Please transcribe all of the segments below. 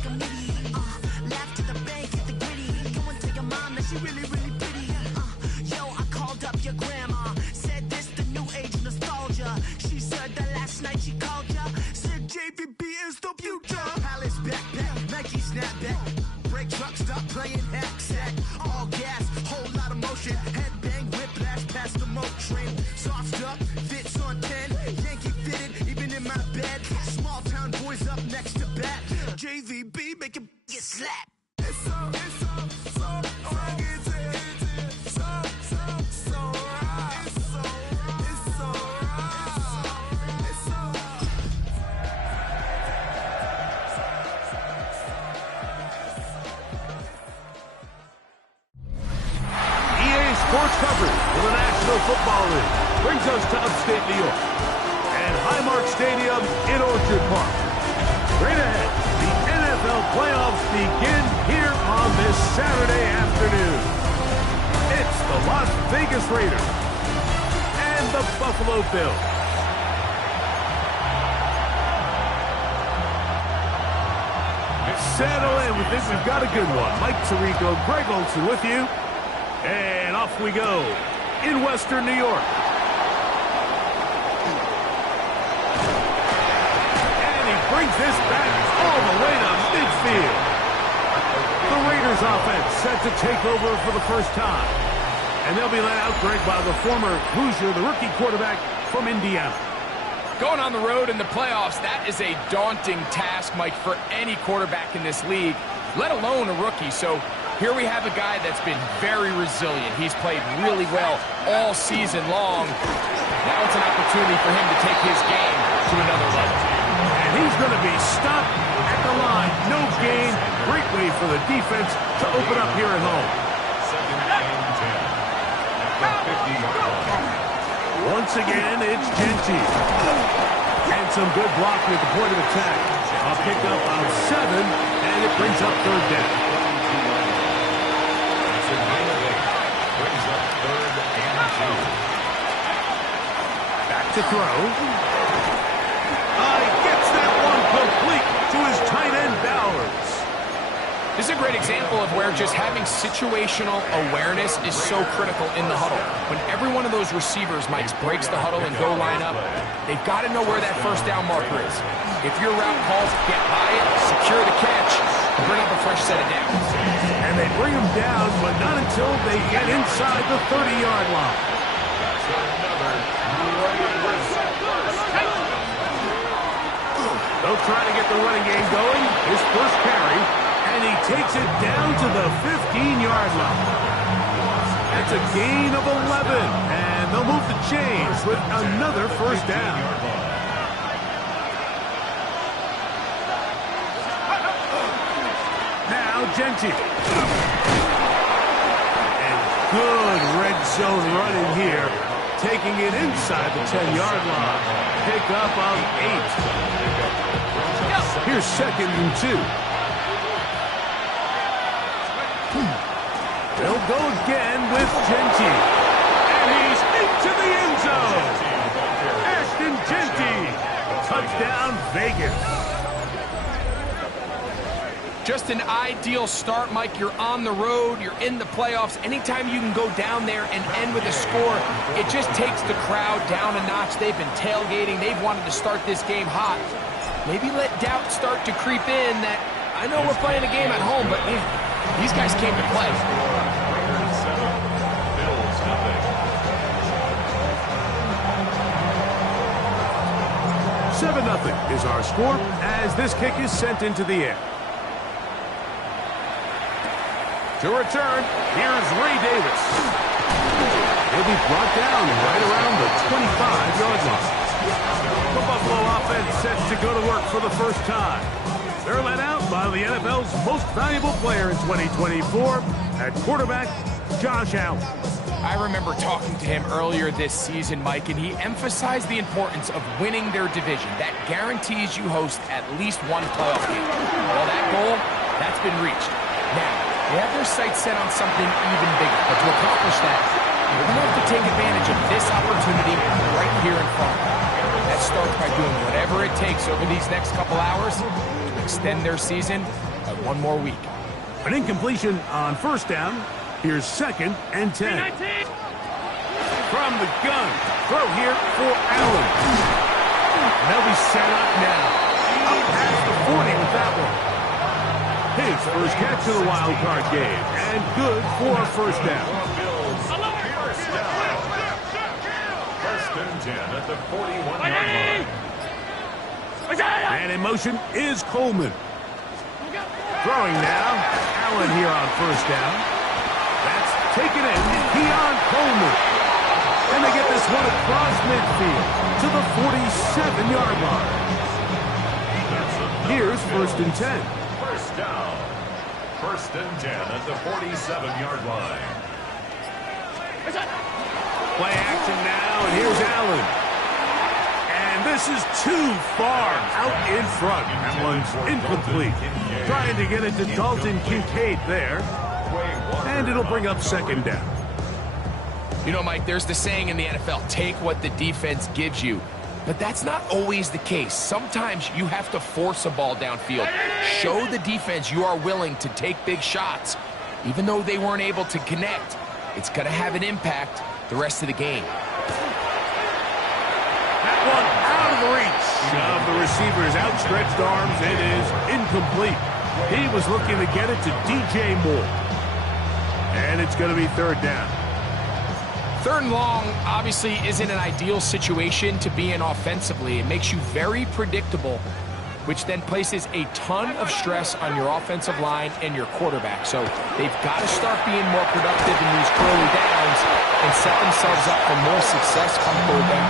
like a MIDI. Laugh to the bank, hit the gritty. Go and tell your mom that she really, really pretty. Yo, I called up your grandma. Said this the new age nostalgia. She said that last night she called ya. Said JVB is the future. Palace backpack, Nike snapback. Break truck, stop playing hack sack. All gas, whole lot of motion. Headbang, whiplash, past the moat train. Soft stuff, fits on 10. Yankee fitted, even in my bed. Small town boys up next to bat. JVB, make it get slapped. It's so right. Sports coverage for the National Football League brings us to upstate New York and Highmark Stadium in Orchard Park. Straight ahead, the NFL playoffs begin here on this Saturday afternoon. It's the Las Vegas Raiders and the Buffalo Bills. Settle in with this. We've got a good one. Mike Tirico, Greg Olson with you. And off we go in Western New York. And he brings this back all the way to midfield. The Raiders offense set to take over for the first time. And they'll be led out, Greg, by the former Hoosier, the rookie quarterback from Indiana. Going on the road in the playoffs, that is a daunting task, Mike, for any quarterback in this league, let alone a rookie. So here we have a guy that's been very resilient. He's played really well all season long. Now it's an opportunity for him to take his game to another level. And he's going to be stopped at the line. No gain. Great way for the defense to open up here at home. Once again, it's Genty. And some good blocking at the point of attack. A pickup of 7, and it brings up third down. Back to throw. He gets that one complete to his tight end, Bowers. This is a great example of where just having situational awareness is so critical in the huddle. When every one of those receivers, Mike, breaks the huddle and go line up, they've got to know where that first down marker is. If your route calls, get by it, secure the catch, and bring up a fresh set of downs. And they bring them down, but not until they get inside the 30-yard line. They'll try to get the running game going. His first carry. And he takes it down to the 15-yard line. That's a gain of 11. And they'll move the chains with another first down. Now Genty. And good red zone running here. Taking it inside the 10-yard line. Pickup of 8. Here's 2nd and 2. They'll go again with Genty. And he's into the end zone. Ashton Genty. Touchdown, Vegas. Just an ideal start, Mike. You're on the road. You're in the playoffs. Anytime you can go down there and end with a score, it just takes the crowd down a notch. They've been tailgating. They've wanted to start this game hot. Maybe let doubt start to creep in that I know we're playing a game at home, but these guys came to play. 7-0 is our score as this kick is sent into the air. To return, here's Ray Davis. He'll be brought down right around the 25-yard line. The Buffalo offense sets to go to work for the first time. They're led out by the NFL's most valuable player in 2024 at quarterback, Josh Allen. I remember talking to him earlier this season, Mike, and he emphasized the importance of winning their division. That guarantees you host at least one playoff game. Well, that goal, that's been reached. Now, they have their sights set on something even bigger. But to accomplish that, they're going to have to take advantage of this opportunity right here in front of them. That starts by doing whatever it takes over these next couple hours to extend their season one more week. An incompletion on first down. Here's 2nd and 10. From the gun. Throw here for Allen. They'll be set up now. Up past the 40 with that one. His first catch of the wild card game. And good for a first down. First and 10 at the 41-yard line. And in motion is Coleman. Throwing now. Allen here on first down. That's taken in. Keon Coleman. And they get this one across midfield to the 47-yard line. Here's 1st and 10. First down. 1st and 10 at the 47-yard line. Play action now, and here's Allen. And this is too far out in front. That one's incomplete. Trying to get it to Dalton Kincaid there. And it'll bring up 2nd down. You know, Mike, there's the saying in the NFL, take what the defense gives you. But that's not always the case. Sometimes you have to force a ball downfield. Show the defense you are willing to take big shots. Even though they weren't able to connect, it's going to have an impact the rest of the game. That one out of the reach of the receiver's outstretched arms. It is incomplete. He was looking to get it to DJ Moore. And it's going to be 3rd down. 3rd and long obviously isn't an ideal situation to be in offensively. It makes you very predictable, which then places a ton of stress on your offensive line and your quarterback. So they've got to start being more productive in these early downs and set themselves up for more success come 3rd down.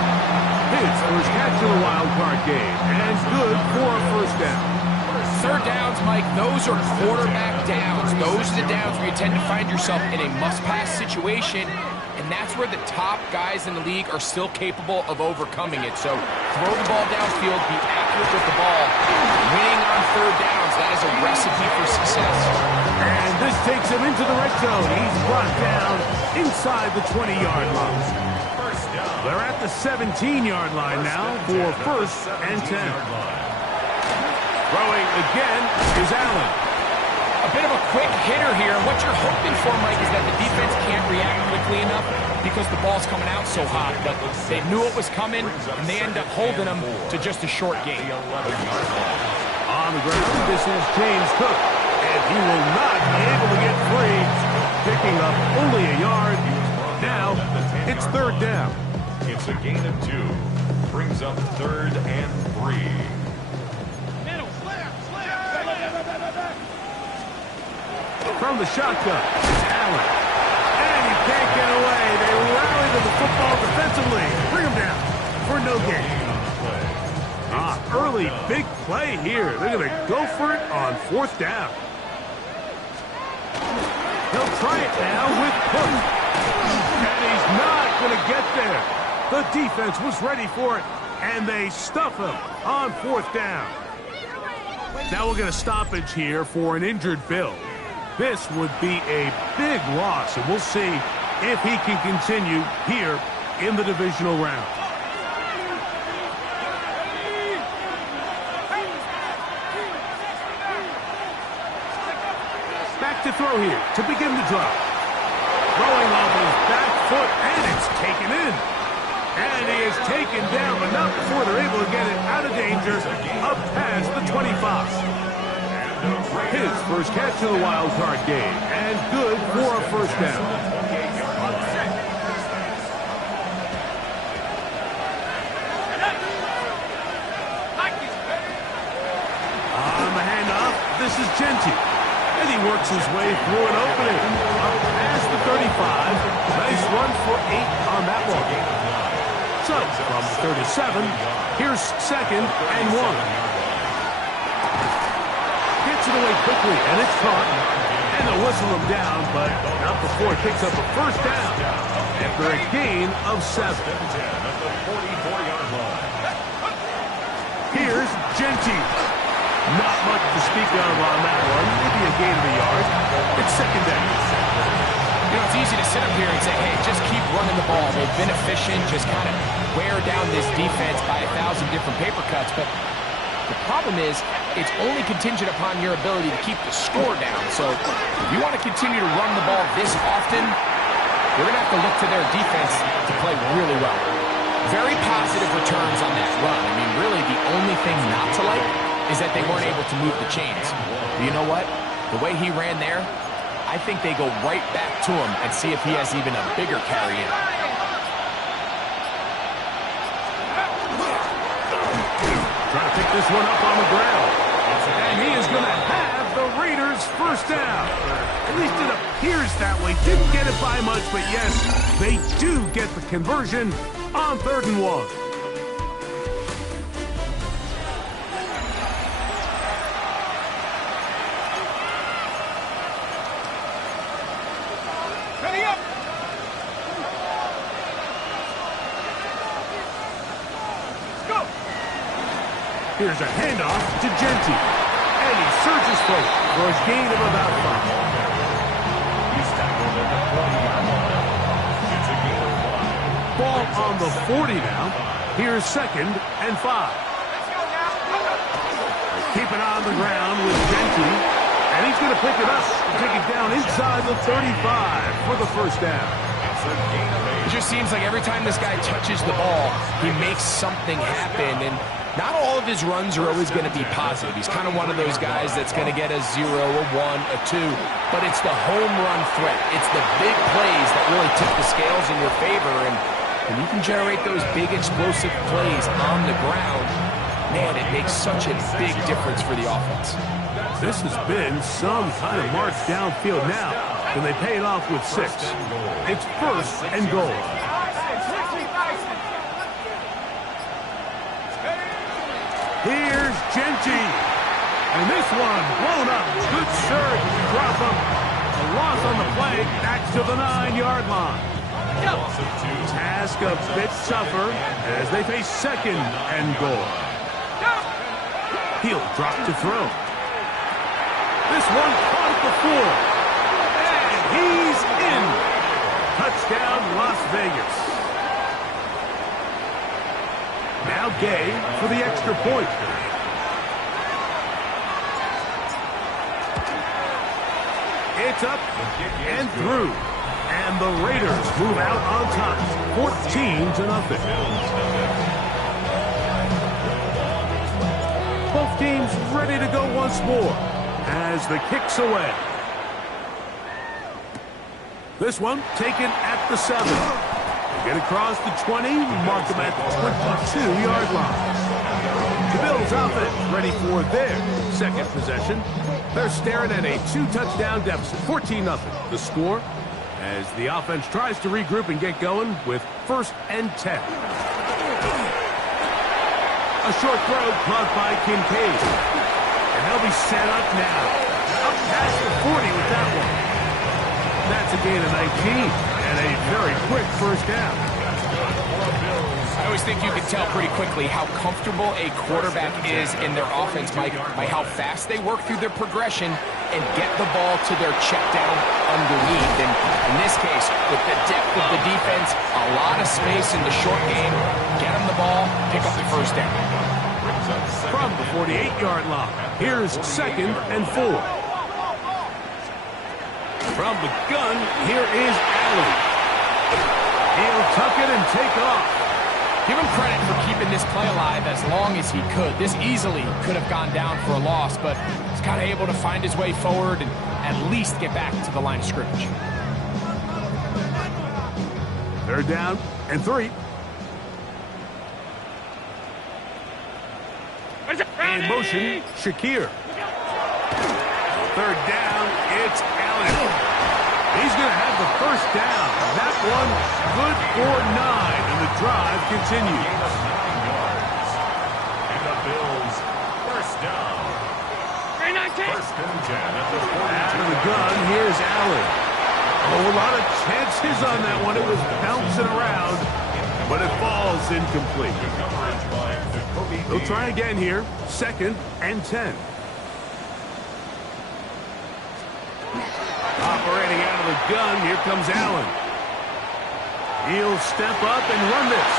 His first catch of the wild card game, and good for a first down. 3rd downs, Mike, those are quarterback downs. Those are the downs where you tend to find yourself in a must-pass situation, and that's where the top guys in the league are still capable of overcoming it. So throw the ball downfield, be accurate with the ball. Winning on 3rd downs, that is a recipe for success. And this takes him into the red zone. He's brought down inside the 20-yard line. They're at the 17-yard line now for 1st and 10. Throwing again is Allen. A bit of a quick hitter here. What you're hoping for, Mike, is that the defense can't react quickly enough because the ball's coming out so hot. But they knew it was coming, and they end up holding them to just a short gain. On the ground, this is James Cook, and he will not be able to get free. Picking up only a yard. Now, it's 3rd down. It's a gain of 2. Brings up 3rd and 3. From the shotgun, it's Allen. And he can't get away. They rally to the football defensively. Bring him down for no gain. Early big play here. They're going to go for it on 4th down. He'll try it now with Cook. And he's not going to get there. The defense was ready for it, and they stuff him on 4th down. Now we'll get a stoppage here for an injured Bill. This would be a big loss, and we'll see if he can continue here in the divisional round. Back to throw here to begin the drive. Throwing off his back foot, and it's taken in. And he is taken down enough before they're able to get it out of danger up past the 25. His first catch of the wild card game, and good for a first down. On the handoff, this is Genty. And he works his way through an opening. Up past the 35. Nice run for 8 on that one. So, from the 37, here's 2nd and 1. Gets it away quickly, and it's caught. And they'll whistle him down, but not before it picks up a first down after a gain of 7. Here's Genty. Not much to speak of on that one. Maybe a gain of a yard. It's 2nd down. You know, it's easy to sit up here and say, hey, just keep running the ball. They've been efficient, just kind of wear down this defense by 1,000 different paper cuts. But The problem is, it's only contingent upon your ability to keep the score down. So if you want to continue to run the ball this often, you're going to have to look to their defense to play really well. Very positive returns on that run. I mean, really, the only thing not to like is that they weren't able to move the chains. But you know what? The way he ran there, I think they go right back to him and see if he has even a bigger carry in. Trying to pick this one up on the ground. And he is going to have the Raiders first down. At least it appears that way. Didn't get it by much, but yes, they do get the conversion on 3rd and 1. Here's a handoff to Genty. And he surges forward for a gain of about 5. He's tackled at the 40-yard line. It's a gain of 1. Ball on the 40 now. Here's 2nd and 5. Keep it on the ground with Genty. And he's going to pick it up and take it down inside the 35 for the first down. It's a gain of 8. It just seems like every time this guy touches the ball, he makes something happen. And not all of his runs are always going to be positive. He's kind of one of those guys that's going to get a 0, a 1, a 2. But it's the home run threat. It's the big plays that really tip the scales in your favor. And when you can generate those big explosive plays on the ground, man, it makes such a big difference for the offense. This has been some kind of march downfield now. And they pay it off with 6. It's 1st and goal. Here's Genty. And this one blown up. Good surge. Drop him. A loss on the play. Back to the 9-yard line. Task a bit tougher as they face 2nd and goal. He'll drop to throw. This one caught at the 4. And he's in. Touchdown, Las Vegas. Now Gay for the extra point. It's up and through. And the Raiders move out on top, 14-0. Both teams ready to go once more as the kick's away. This one taken at the 7. Get across the 20, mark them at the 22-yard line. The Bills offense ready for their 2nd possession. They're staring at a 2-touchdown deficit, 14-0. The score as the offense tries to regroup and get going with 1st and 10. A short throw caught by Kincaid. And they'll be set up now. Up past the 40 with that one. That's a gain of 19 and a very quick first down. I always think you can tell pretty quickly how comfortable a quarterback is in their offense, Mike, by how fast they work through their progression and get the ball to their check down underneath. And in this case, with the depth of the defense, a lot of space in the short game, get them the ball, pick up the first down. From the 48-yard line, here's 2nd and 4. From the gun, here is Allen. He'll tuck it and take off. Give him credit for keeping this play alive as long as he could. This easily could have gone down for a loss, but he's kind of able to find his way forward and at least get back to the line of scrimmage. 3rd down and 3. In motion, Shakir. 3rd down, it's Allen. He's going to have the first down. That one good for 9, and the drive continues. And the Bills, first down. 1st and 10 at the 42. Out of the gun, here's Allen. Oh, a lot of chances on that one. It was bouncing around, but it falls incomplete. They'll try again here. 2nd and 10. Operating out of the gun, here comes Allen. He'll step up and run this.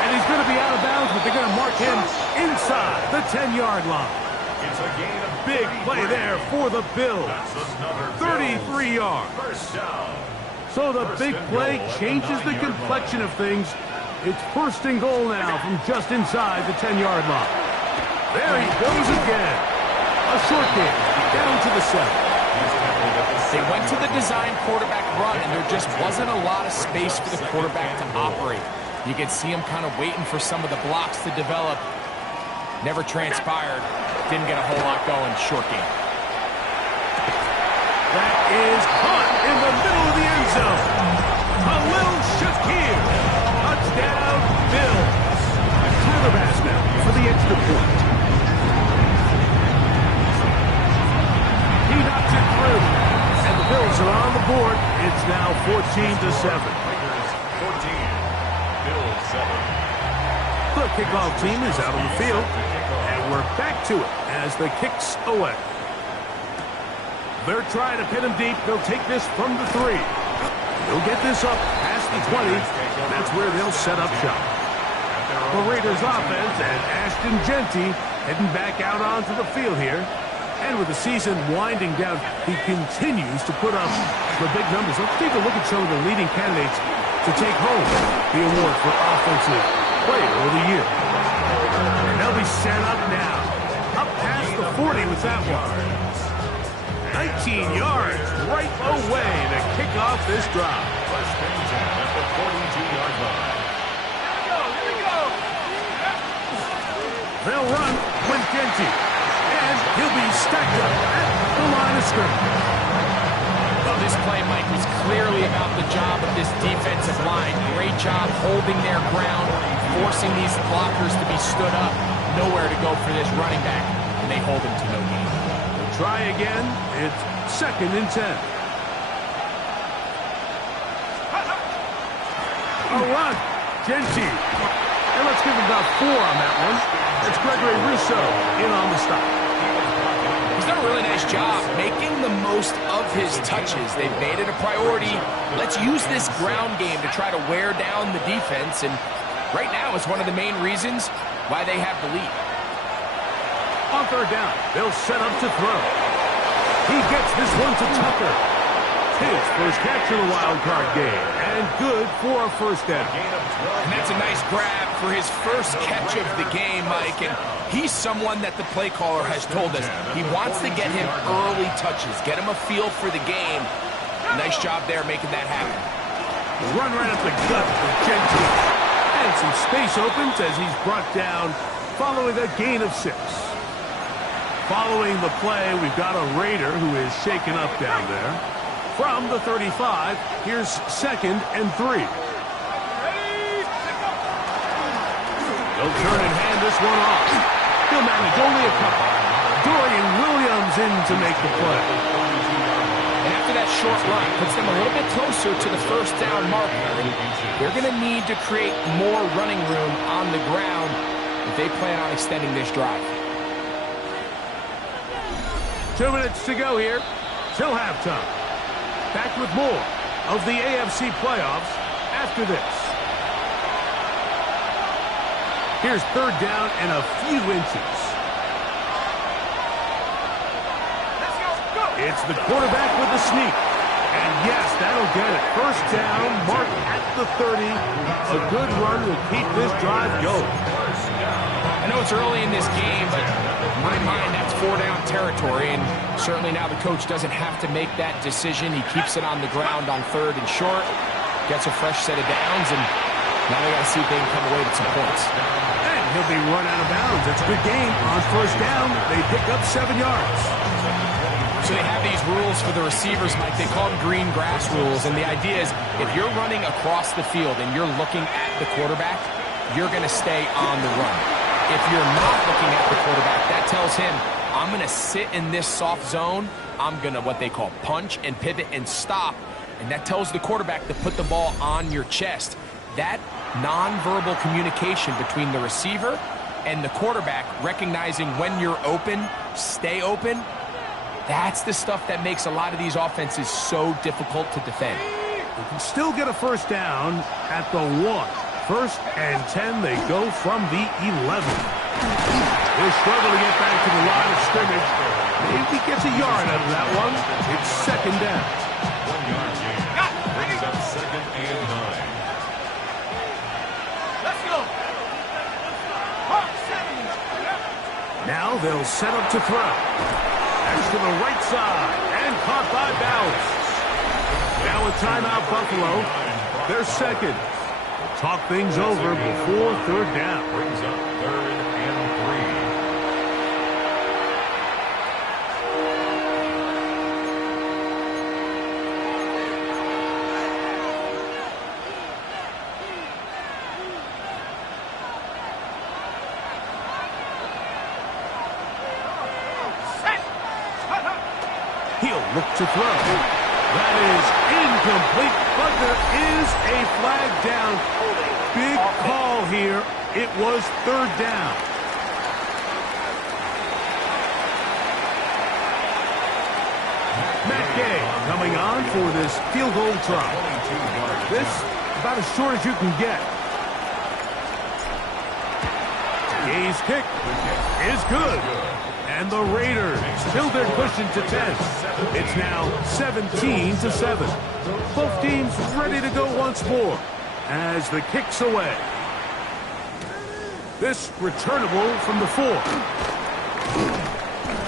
And he's going to He'll be out of bounds, but they're going to mark him inside the 10-yard line. It's a gain of Big play there for the Bills. That's another 33 yards. first down. So the big play changes the complexion of things. It's first and goal now from just inside the 10-yard line. There he goes again. A short game, down to the 7. They went to the design quarterback run, and there just wasn't a lot of space for the quarterback to operate. You could see him kind of waiting for some of the blocks to develop. Never transpired. Didn't get a whole lot going. Short game. That is caught in the middle of the end zone. Khalil Shakir. Touchdown, Bills. Tyler Bass now for the extra point. He knocks it through. And the Bills are on the board. It's now 14-7. 14. Bills 7. The kickoff team is out on the field. And we're back to it as the kick's away. They're trying to pin him deep. They'll take this from the 3. They'll get this up past the 20. That's where they'll set up shop. The Raiders offense and Ashton Genty heading back out onto the field here. And with the season winding down, he continues to put up the big numbers. Let's take a look at some of the leading candidates to take home the award for Offensive Player of the Year. And they'll be set up now. Up past the 40 with that one. 19 yards right away to kick off this drive. First and 10 at the 42-yard line. Here we go. They'll run with Genty. And he'll be stacked up at the line of scrimmage. Well, this play, Mike, was clearly about the job of this defensive line. Great job holding their ground, forcing these blockers to be stood up. Nowhere to go for this running back, and they hold him to no gain. Try again. It's second and 10. A run. Genty. And let's give him about 4 on that one. That's Gregory Rousseau in on the stop. He's done a really nice job making the most of his touches. They've made it a priority. Let's use this ground game to try to wear down the defense. And right now, it's one of the main reasons why they have the lead. On third down, they'll set up to throw. He gets this one to Tucker. His first catch of the wild card game. And good for a first down. And that's a nice grab for his first catch of the game, Mike. And he's someone that the play caller has told us he wants to get him early touches, get him a feel for the game. Nice job there making that happen. Run right up the gut for Genty. And some space opens as he's brought down following a gain of 6. Following the play, we've got a Raider who is shaken up down there. From the 35, here's second and 3. They'll turn and hand this one off. He'll manage only a couple. Dorian Williams in to make the play. And after that short run, puts them a little bit closer to the first down marker. They're going to need to create more running room on the ground if they plan on extending this drive. 2 minutes to go here till halftime. Back with more of the AFC playoffs after this. Here's third down and a few inches. It's the quarterback with the sneak. And yes, that'll get it. First down, mark at the 30. A good run will keep this drive going. I know it's early in this game, but in my mind, that's 4-down territory, and certainly now the coach doesn't have to make that decision. He keeps it on the ground on third and short, gets a fresh set of downs, and now they got to see if they can come away with some points. And he'll be run out of bounds. It's a good game. On first down, they pick up 7 yards. So they have these rules for the receivers, Mike. They call them green grass rules, and the idea is if you're running across the field and you're looking at the quarterback, you're going to stay on the run. If you're not looking at the quarterback, that tells him, I'm going to sit in this soft zone. I'm going to what they call punch and pivot and stop. And that tells the quarterback to put the ball on your chest. That nonverbal communication between the receiver and the quarterback, recognizing when you're open, stay open, that's the stuff that makes a lot of these offenses so difficult to defend. We can still get a first down at the 1. First and 10, they go from the 11. He'll struggle to get back to the line of scrimmage. Maybe gets a yard out of that one. It's second down. 1 yard gain. Brings up second and 9. Let's go. Now they'll set up to throw. That's to the right side and caught by Bowers. Now a timeout, Buffalo. They're second. Talk things over before third down. Brings up third and 3. He'll look to throw. That is incomplete, but there is a flag down. Big call here. It was third down. Matt Gay coming on for this field goal try. This about as short as you can get. Gay's kick is good. And the Raiders build their cushion to 10. It's now 17-7. Both teams ready to go once more as the kick's away. This returnable from the 4.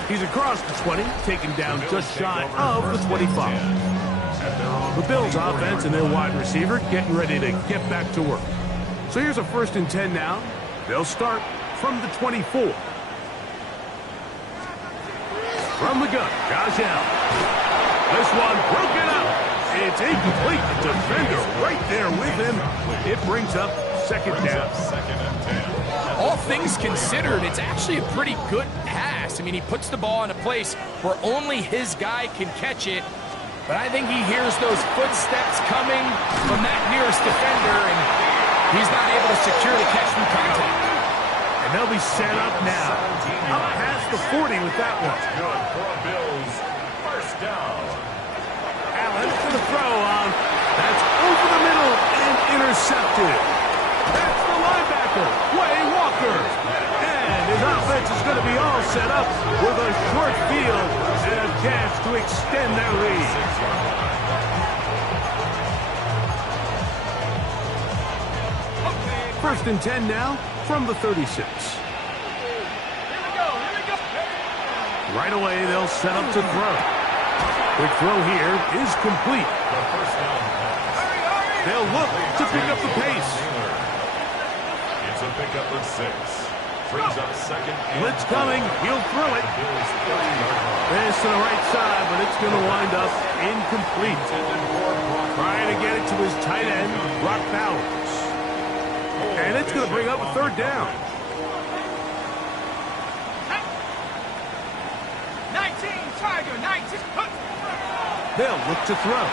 He's across the 20, taken down just shy of the 25. The Bills offense and their wide receiver getting ready to get back to work. So here's a first and 10 now. They'll start from the 24. From the gun, Josh Allen. This one broken up. It's incomplete. The defender right there with him. It brings up second down. Second and 10. All things considered, it's actually a pretty good pass. I mean, he puts the ball in a place where only his guy can catch it. But I think he hears those footsteps coming from that nearest defender, and he's not able to secure the catch through contact. And they'll be set up now. Up past the 40 with that one. Good for a Bills. First down. Allen for the throw on. That's over the middle and intercepted. That's the linebacker, Way Walker. And his offense is going to be all set up with a short field and a chance to extend their lead. First and 10 now from the 36. Right away, they'll set up to throw. Quick throw here is complete. They'll look to pick up the pace. It's a pickup of 6. Brings up second. Blitz coming. He'll throw it. This to the right side, but it's going to wind up incomplete. Trying to get it to his tight end, Brock Bowers. And it's going to bring up a third down. 19, Tiger, 19. They'll look to throw.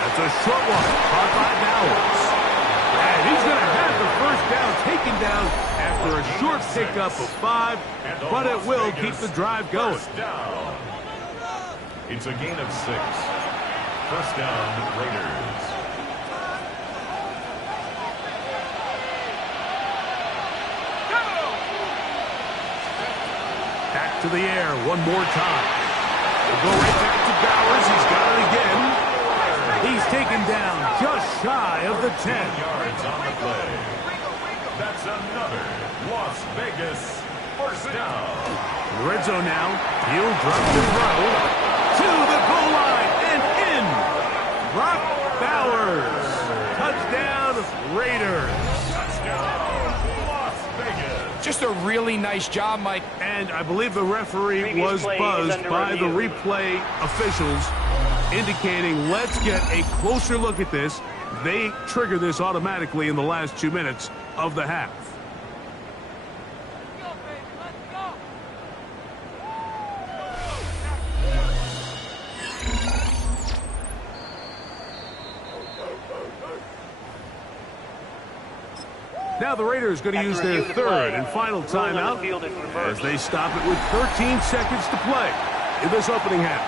That's a short one, caught by Bowers. And he's going to have the first down taken down after a short pickup of 5, but it will keep the drive going. It's a gain of 6. First down, Raiders. Back to the air one more time. We'll go right back to Bowers. He's got it again. He's taken down just shy of the 10. Yards on the play. That's another Las Vegas first down. In the red zone now. He'll drop the throw to the goal line and in. Brock Bowers. Touchdown, Raiders. Just a really nice job, Mike. And I believe the referee was buzzed by the replay officials, indicating let's get a closer look at this. They trigger this automatically in the last 2 minutes of the half. Now the Raiders going to use their third and final timeout as they stop it with 13 seconds to play in this opening half.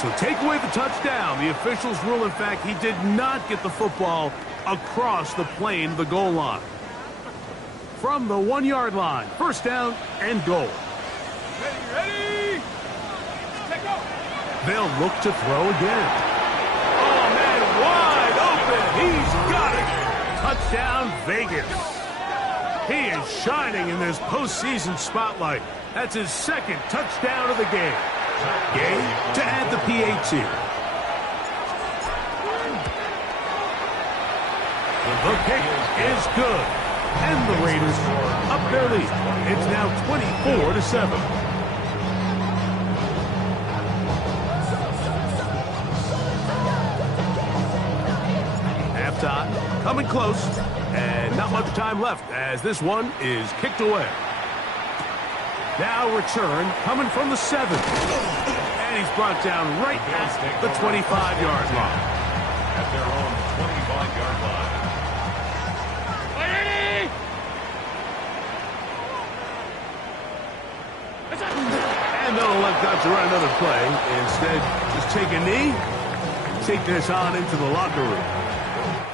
So take away the touchdown. The officials rule, in fact, he did not get the football across the plane, the goal line. From the 1-yard line, first down and goal. Ready? They'll look to throw again. Oh, man, wide open. He's got it. Touchdown, Vegas. He is shining in this postseason spotlight. That's his second touchdown of the game. Game to add the PAT. The kick is good. And the Raiders up their lead. It's now 24-7. Halftime coming close. And not much time left as this one is kicked away. Now return coming from the 7. And he's brought down right at the 25-yard line. At their own 25-yard line. And they'll let Dodger run another play. Instead, just take a knee, take this on into the locker room.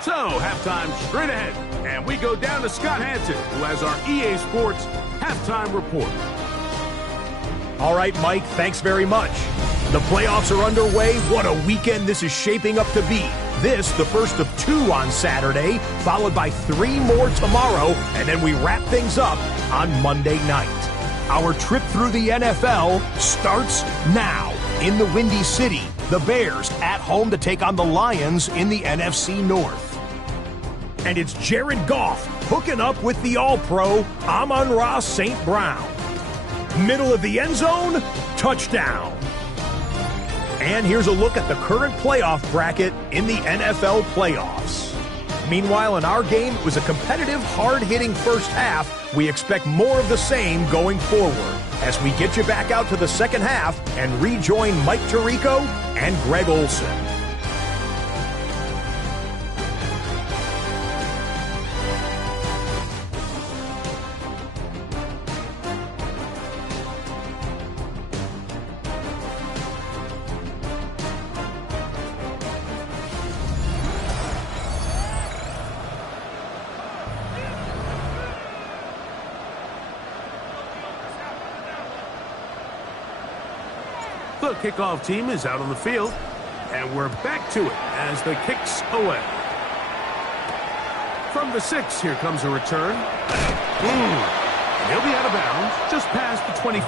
So, halftime straight ahead. And we go down to Scott Hansen, who has our EA Sports halftime report. All right, Mike, thanks very much. The playoffs are underway. What a weekend this is shaping up to be. This, the first of 2 on Saturday, followed by 3 more tomorrow, and then we wrap things up on Monday night. Our trip through the NFL starts now. In the Windy City, the Bears at home to take on the Lions in the NFC North. And it's Jared Goff hooking up with the All-Pro Amon-Ra St. Brown. Middle of the end zone, touchdown. And here's a look at the current playoff bracket in the NFL playoffs. Meanwhile, in our game, it was a competitive, hard-hitting first half. We expect more of the same going forward as we get you back out to the second half and rejoin Mike Tirico and Greg Olson. The kickoff team is out on the field, and we're back to it as the kick's away. From the 6, here comes a return. He'll be out of bounds just past the 25.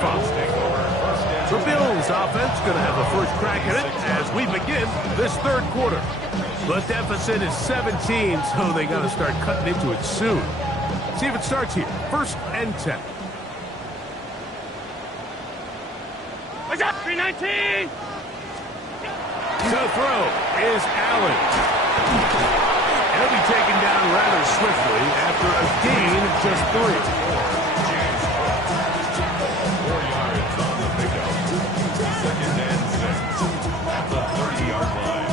The Bills offense going to have a first crack at it as we begin this third quarter. The deficit is 17, so they got to start cutting into it soon. See if it starts here. First and 10. What's up, 319? To throw is Allen. He'll be taken down rather swiftly after a gain of just 3. 4 yards on the pickup. Second and 6 at the 30-yard line.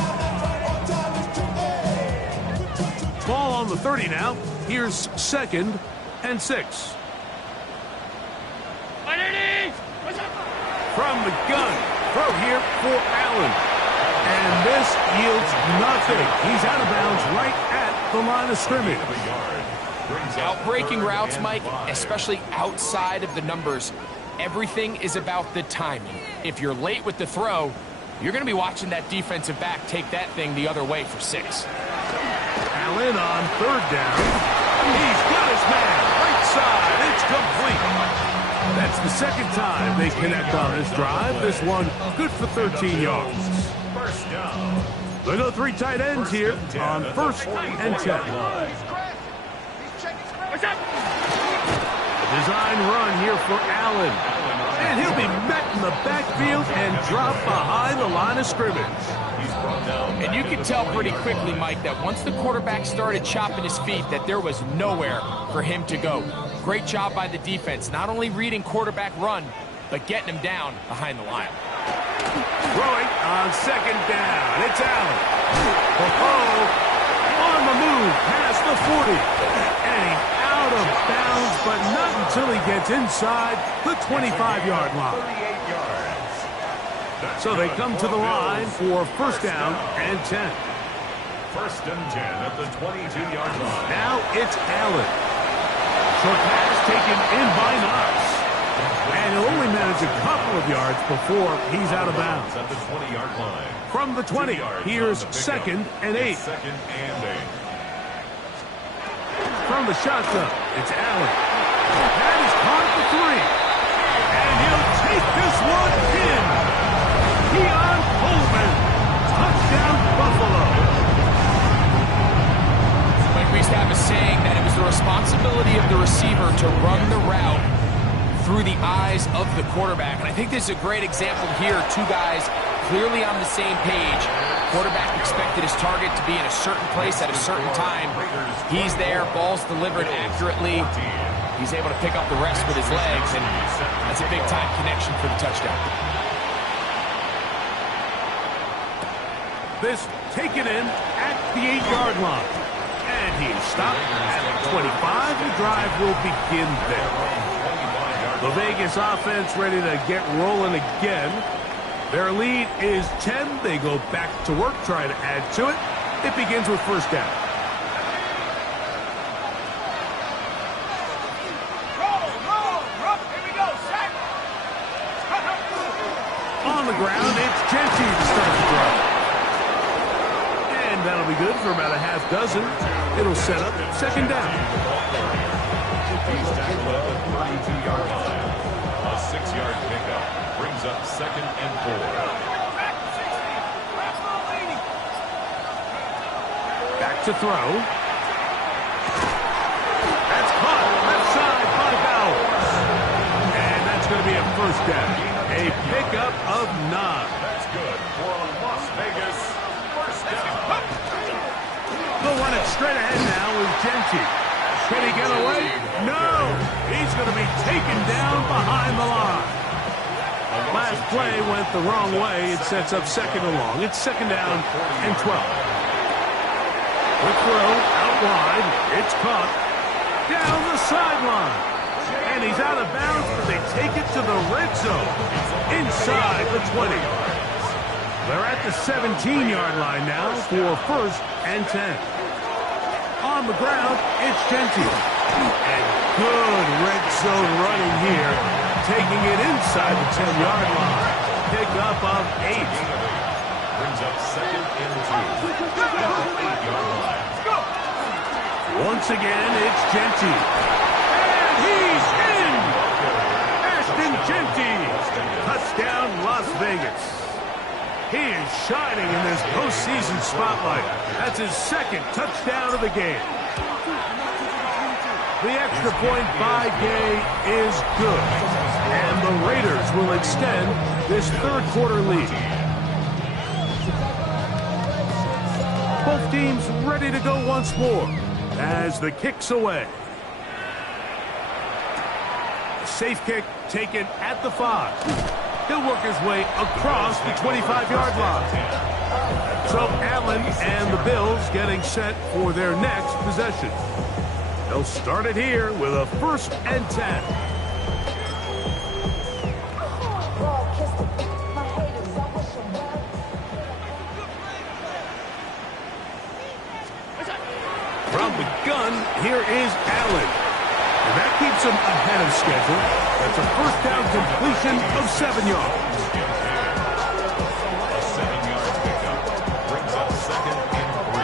Ball on the 30 now. Here's second and 6. From the gun, throw here for Allen. And this yields nothing. He's out of bounds right at the line of scrimmage. Out-breaking routes, Mike, especially outside of the numbers, everything is about the timing. If you're late with the throw, you're going to be watching that defensive back take that thing the other way for 6. Allen on third down. He's got his man. Right side. It's complete. That's the second time they connect on this drive. This one good for 13 yards. First down. They go 3 tight ends here on first and 10. A design run here for Allen. And he'll be met in the backfield and dropped behind the line of scrimmage. And you can tell pretty quickly, Mike, that once the quarterback started chopping his feet, that there was nowhere for him to go. Great job by the defense, not only reading quarterback run, but getting him down behind the line. Throwing on second down. It's Allen. On the move past the 40. And he's out of bounds, but not until he gets inside the 25-yard line. 38 yards. So they come to the line for first down and 10. First and 10 at the 22-yard line. Now it's Allen. Short pass taken in by Knox. And he'll only manage a couple of yards before he's out of bounds. At the 20-yard line. From the 20, here's second and 8. Second and 8. From the shotgun, it's Allen. That is caught for 3. And he'll take this one in. Keon Coleman. Touchdown, Buffalo. Like we used to have a saying that it was the responsibility of the receiver to run the route through the eyes of the quarterback. And I think this is a great example here. Two guys clearly on the same page. Quarterback expected his target to be in a certain place at a certain time. He's there, ball's delivered accurately. He's able to pick up the rest with his legs, and that's a big-time connection for the touchdown. This taken in at the 8-yard line. And he is stopped at the 25. The drive will begin there. The Vegas offense ready to get rolling again. Their lead is 10. They go back to work, try to add to it. It begins with first down. Here we go, set. On the ground, it's Genty to start the drive. And that'll be good for about a half dozen. It'll set up second down. He's tackled at the 32-yard line. A 6-yard pickup brings up second and 4. Back to throw. That's caught left side by Bowers. And that's going to be a first down. A pickup of 9. That's good for a Las Vegas first down. They'll run it straight ahead now with Genty. Can he get away? No! He's going to be taken down behind the line. Last play went the wrong way. It sets up second and long. It's second down and 12. Quick throw out wide. It's caught. Down the sideline. And he's out of bounds, but they take it to the red zone. Inside the 20. They're at the 17-yard line now for first and 10. On the ground, it's Genty. And good red zone running here, taking it inside the 10-yard line. Pick up of 8. Brings up second and 2. At the 8-yard line. Once again, it's Genty. And he's in! Ashton Genty. Touchdown, Las Vegas. He is shining in this postseason spotlight. That's his second touchdown of the game. The extra point by Gay is good. And the Raiders will extend this third quarter lead. Both teams ready to go once more as the kick's away. A safe kick taken at the 5. He'll work his way across the 25-yard line. So Allen and the Bills getting set for their next possession. They'll start it here with a first and 10. From the gun, here is Allen. And that keeps him ahead of schedule. That's a first down completion of 7 yards. A 7-yard pickup brings up second and 3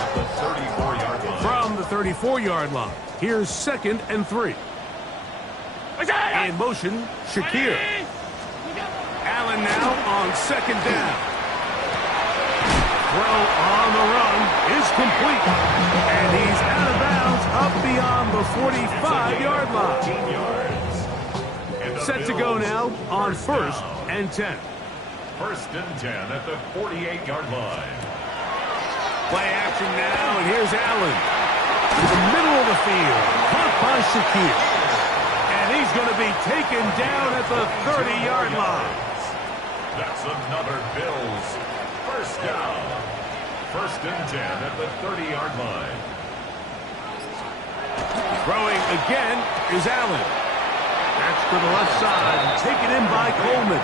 at the 34-yard line. From the 34-yard line, here's second and 3. In motion, Shakir. Allen now on second down. Throw on the run is complete. And he's out of bounds up beyond the 45-yard line. Set to go now on first and 10. First and 10 at the 48-yard line. Play action now, and here's Allen. To the middle of the field, caught by Shakir. And he's going to be taken down at the 30-yard line. That's another Bills first down. First and 10 at the 30-yard line. Throwing again is Allen. That's to the left side, taken in by Coleman.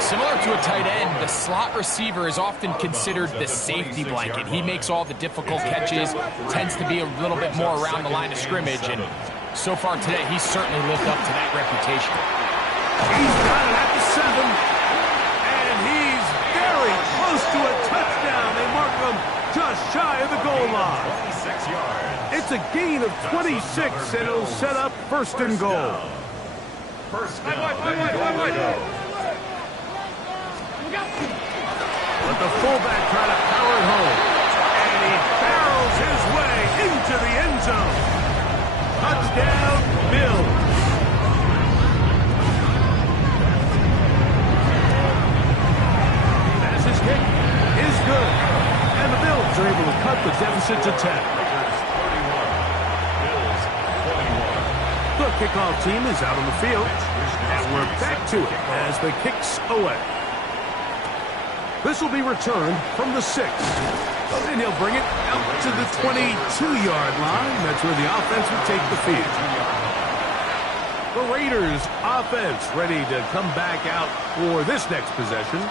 Similar to a tight end, the slot receiver is often considered the safety blanket. He makes all the difficult catches, tends to be a little bit more around the line of scrimmage, and so far today, he's certainly lived up to that reputation. He's got it at the 7, and he's very close to a touchdown. They mark him just shy of the goal line. 26 yards. It's a gain of 26, and it'll set up first and goal. First down. Goal to go. But the fullback trying to power it home. And he barrels his way into the end zone. Touchdown, Bills. Passes kick is good. And the Bills are able to cut the deficit to 10. Bills 21. The kickoff team is out on the field. And we're back to it as the kick's away. This will be returned from the 6. And he'll bring it out to the 22-yard line. That's where the offense will take the field. The Raiders offense ready to come back out for this next possession.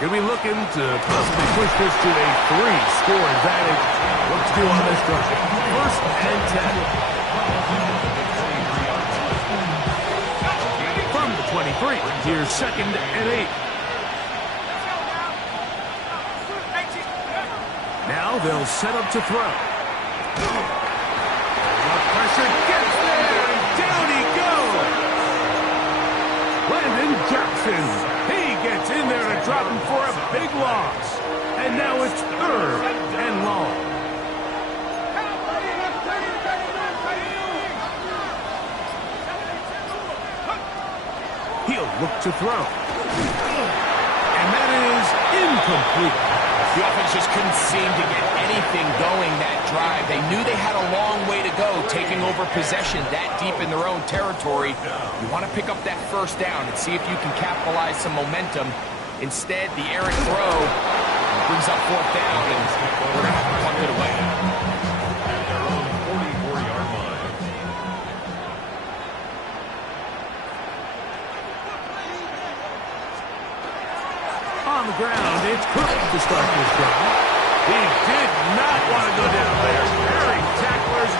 Going to be looking to possibly push this to a 3-score advantage. Let's do on this drive. First and 10. From the 23, here's second and 8. Now they'll set up to throw. The pressure gets there, and down he goes. Landon Jackson. He gets in there to drop him for a big loss. And now it's third and long. He'll look to throw. And that is incomplete. The offense just couldn't seem to get anything going that drive. They knew they had a long way to go, taking over possession that deep in their own territory. You want to pick up that first down and see if you can capitalize some momentum. Instead, the errant throw brings up fourth down, and we're going to have to punt it away. At their own 44-yard line. On the ground, it's Cook to start this drive. He did not want to go down there. Very tacklers.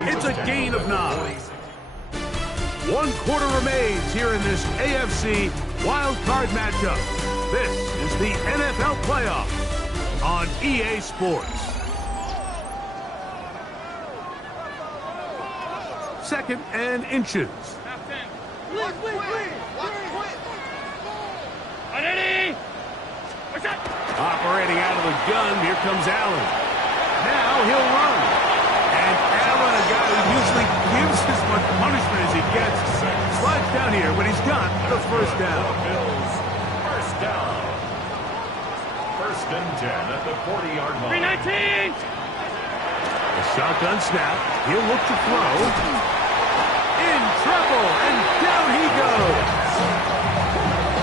It's a gain of 9. 1 quarter remains here in this AFC Wildcard matchup. This is the NFL playoffs on EA Sports. Second and inches. Operating out of the gun, here comes Allen. Now he'll run. And Allen, a guy who usually gives as much punishment as he gets, slides down here, but he's got the first down. Bills, first down. First and 10 at the 40-yard line. 319! A shotgun snap. He'll look to throw. In trouble, and down he goes.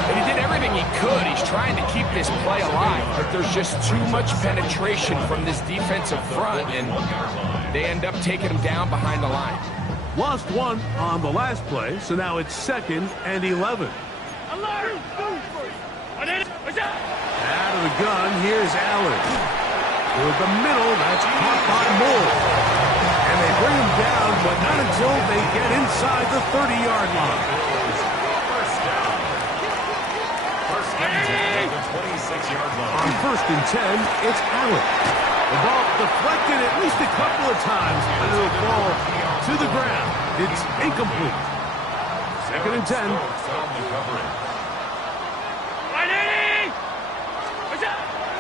And he did everything he could. He's trying to keep this play alive, but there's just too much penetration from this defensive front, and they end up taking him down behind the line. Lost 1 on the last play, so now it's second and 11. Alert! Out of the gun, here's Allen. Toward the middle, that's caught by Moore. And they bring him down, but not until they get inside the 30-yard line. First and 10 at the 26-yard line. On 1st and 10, it's Allen. The ball deflected at least a couple of times, but it'll fall to the ground. It's incomplete. 2nd and 10.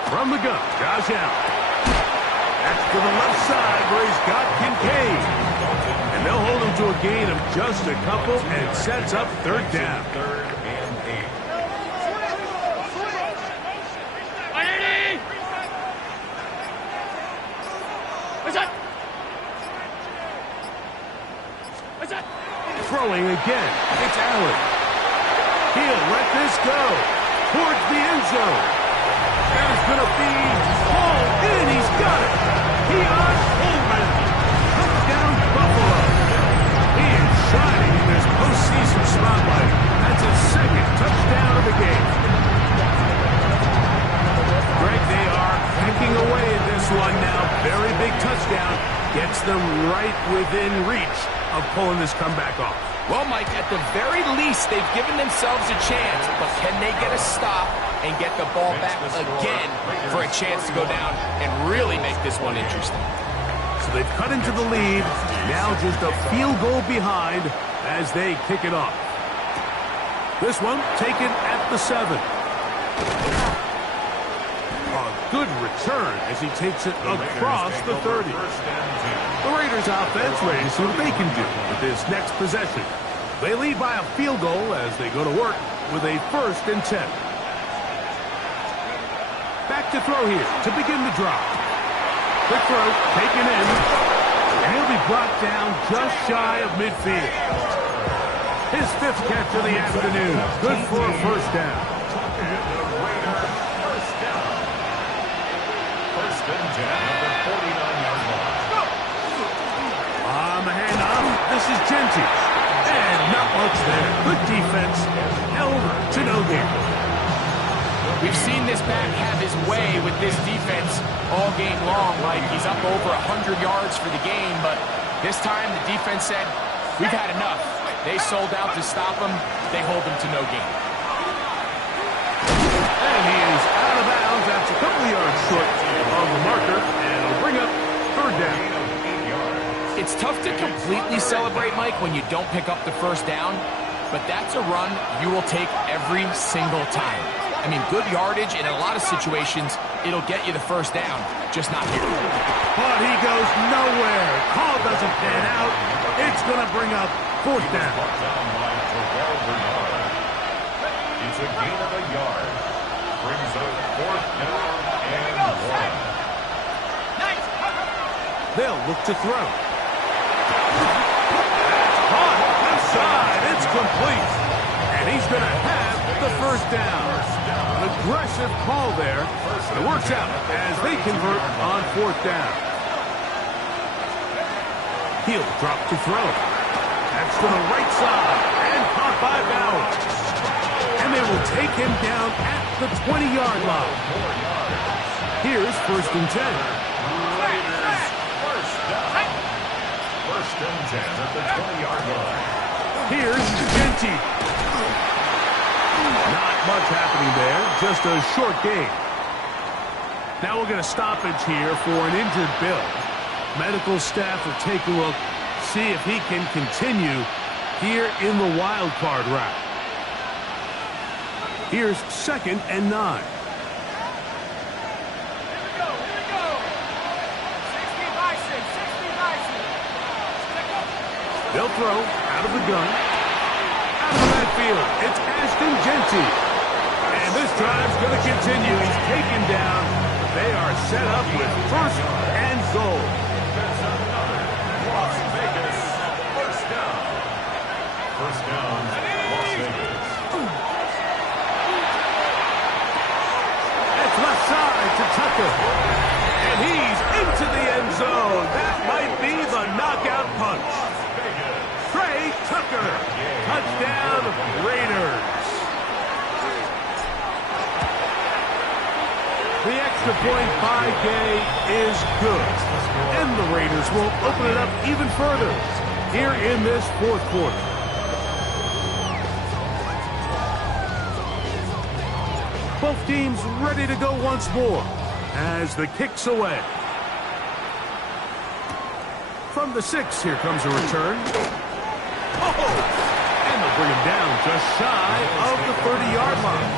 From the gun, Josh Allen. That's to the left side where he's got Kincaid. And they'll hold him to a gain of just a couple and sets up 3rd down. 3rd and 8. Throwing again, it's Allen. He'll let this go towards the end zone. That is going to be hauled in. He's got it. Keon Coleman. Touchdown, Buffalo. He is shining in this postseason spotlight. That's his 2nd touchdown of the game. Greg, they are picking away at this one now. Very big touchdown. Gets them right within reach of pulling this comeback off. Well, Mike, at the very least, they've given themselves a chance, but can they get a stop and get the ball back again for a chance to go down and really make this one interesting? So they've cut into the lead, now just a field goal behind as they kick it off. This one taken at the 7. A good return as he takes it across the 30. The Raiders offense ready to see what they can do with this next possession. They lead by a field goal as they go to work with a 1st and 10. Back to throw here to begin the drive. Quick throw, taken in, and he'll be brought down just shy of midfield. His 5th catch of the afternoon. Good for a 1st down. And the Raiders first down. 1st and 10 at the 49-yard line. On the handoff, this is Genty. And not much there. Good defense. Held to no gain. We've seen this back have his way with this defense all game long. Like, he's up over 100 yards for the game, but this time the defense said, we've had enough. They sold out to stop him. They hold him to no gain. And he is out of bounds. That's a couple of yards short of the marker, and it'll bring up 3rd down. It's tough to completely celebrate, Mike, when you don't pick up the 1st down, but that's a run you will take every single time. I mean, good yardage, and in a lot of situations, it'll get you the 1st down, just not here. But he goes nowhere. Call doesn't pan out. It's going to bring up 4th down. It's a gain of a yard. Brings up 4th down and 1. They'll look to throw. That's caught outside. It's complete. And he's going to have the 1st down. An aggressive call there. It works out as they convert on 4th down. He'll drop to throw. That's to the right side. And caught by Bauer. And they will take him down at the 20-yard line. Here's 1st and 10. First and 10 at the 20-yard line. Here's Genty. Not much happening there, just a short game. Now we'll get a stoppage here for an injured Bill. Medical staff will take a look, see if he can continue here in the wild card route. Here's 2nd and 9. They'll throw out of the gun. Out of the backfield, it's Ashton Genty. And this drive's going to continue. He's taken down. They are set up with 1st and goal. Las Vegas, 1st down. 1st down, Las Vegas. It's left side to Tucker. And he's into the end zone. That might be the knockout punch. Trey Tucker. Touchdown, Raiders. The extra point by Gay is good. And the Raiders will open it up even further. here in this fourth quarter. Both teams ready to go once more as the kick's away. From the 6, here comes a return. And they'll bring him down just shy of the 30-yard line.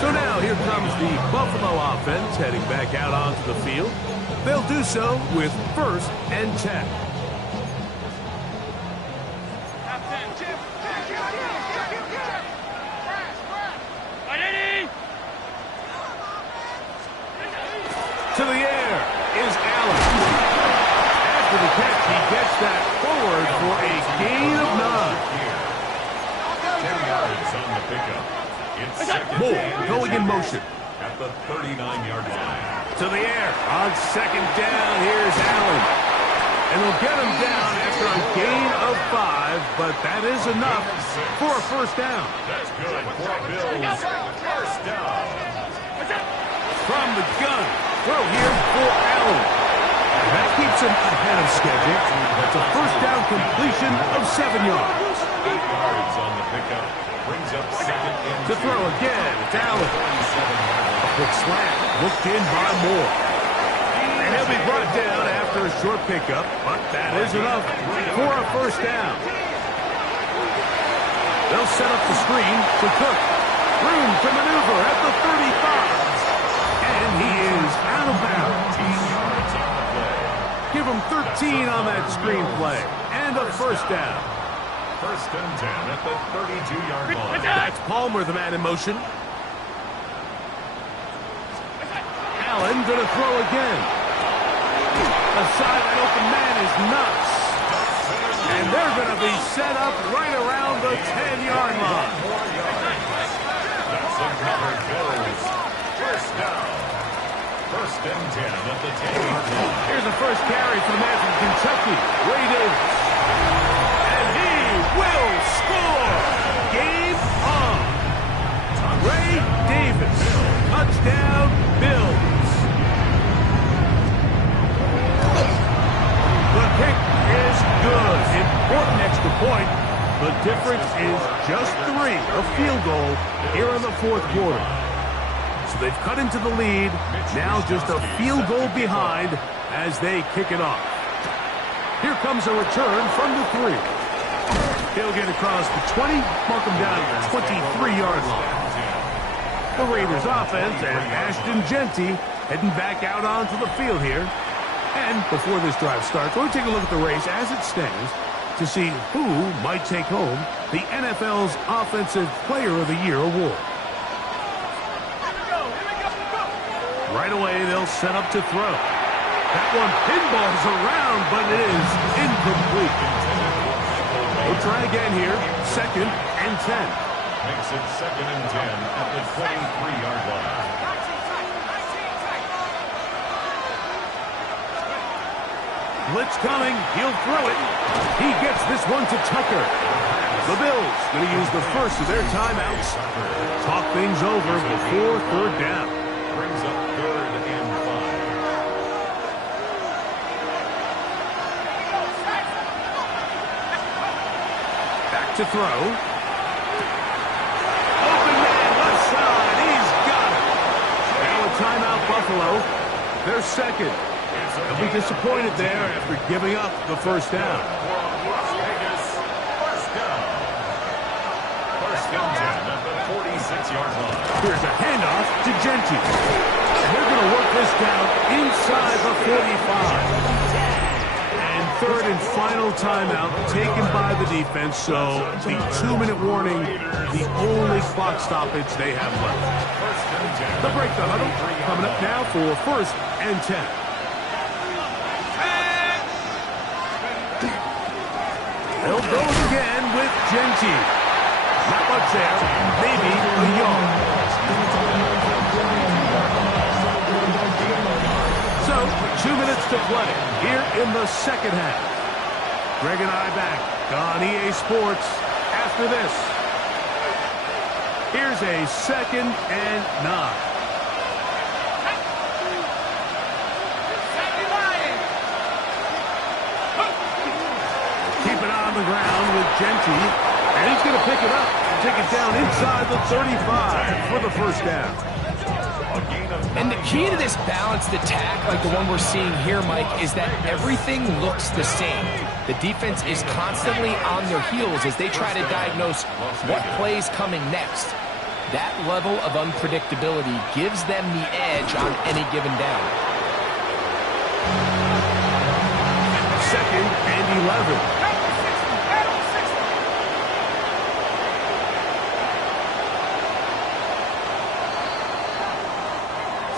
So now here comes the Buffalo offense heading back out onto the field. They'll do so with 1st and 10. To the air is Allen. After the catch, he gets that forward for a gain of 9. 10 yards on the pickup. It's second Moore going in motion. at the 39-yard line. To the air on 2nd down. Here's Allen. And they'll get him down after a gain of 5, but that is enough for a 1st down. That's good for Bills. 1st down. From the gun, throw here for Allen. That keeps him ahead of schedule. That's a 1st down completion of 7 yards. 8 yards on the pickup. Brings up 2nd and To throw again, it's Allen. A quick slant, looked in by Moore. And he'll be brought down after a short pickup, but that is enough for a 1st down. They'll set up the screen to Cook. Room to maneuver at the 35. And he is out of bounds. Give him 13 on that screen play. And a 1st down. 1st and 10 at the 32-yard line. That's Palmer, the man in motion. Allen going to throw again. Aside, that open man is nuts. And they're going to be set up right around the 10-yard line. That's another Bills. 1st down. 1st and 10 at the 10-yard line. Here's the first carry for the man from Kentucky, Ray Davis. And he will score. Game on. Ray Davis. Touchdown, Bills. The kick is good. Important extra point. The difference is just 3, a field goal here in the 4th quarter. So they've cut into the lead. Now just a field goal behind as they kick it off. Here comes a return from the 3. He'll get across the 20, mark him down at the 23-yard line. The Raiders offense and Ashton Genty heading back out onto the field here. And before this drive starts, we'll take a look at the race as it stands to see who might take home the NFL's Offensive Player of the Year award. Right away, they'll set up to throw. That one pinballs around, but it is incomplete. We'll try again here. 2nd and 10. Makes it 2nd and 10 at the 23-yard line. Blitz coming. He'll throw it. He gets this one to Tucker. The Bills going to use the first of their timeouts. Talk things over before 3rd down. Brings up 3rd and 5. Back to throw. Open man, left side. He's got it. Now a timeout, Buffalo. They're 2nd. They'll be disappointed there after giving up the 1st down. Las Vegas, 1st down. 1st and 10 at the 46-yard line. Here's a handoff to Genty. They're going to work this down inside the 45. And 3rd and final timeout taken by the defense, so the 2-minute warning, the only clock stoppage they have left. The break the huddle coming up now for 1st and 10. They'll go again with Genty. Not much there, maybe a yard. So, 2 minutes to play here in the 2nd half. Greg and I back on EA Sports after this. Here's a 2nd and 9. it on the ground with Genty, and he's going to pick it up and take it down inside the 35 for the first down. And the key to this balanced attack, like the one we're seeing here, Mike, is that everything looks the same. The defense is constantly on their heels as they try to diagnose what play's coming next. That level of unpredictability gives them the edge on any given down. 2nd and 11.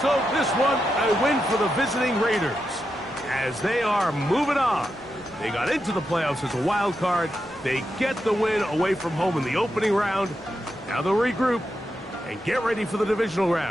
So this one, a win for the visiting Raiders as they are moving on. They got into the playoffs as a wild card. They get the win away from home in the opening round. Now they'll regroup and get ready for the divisional round.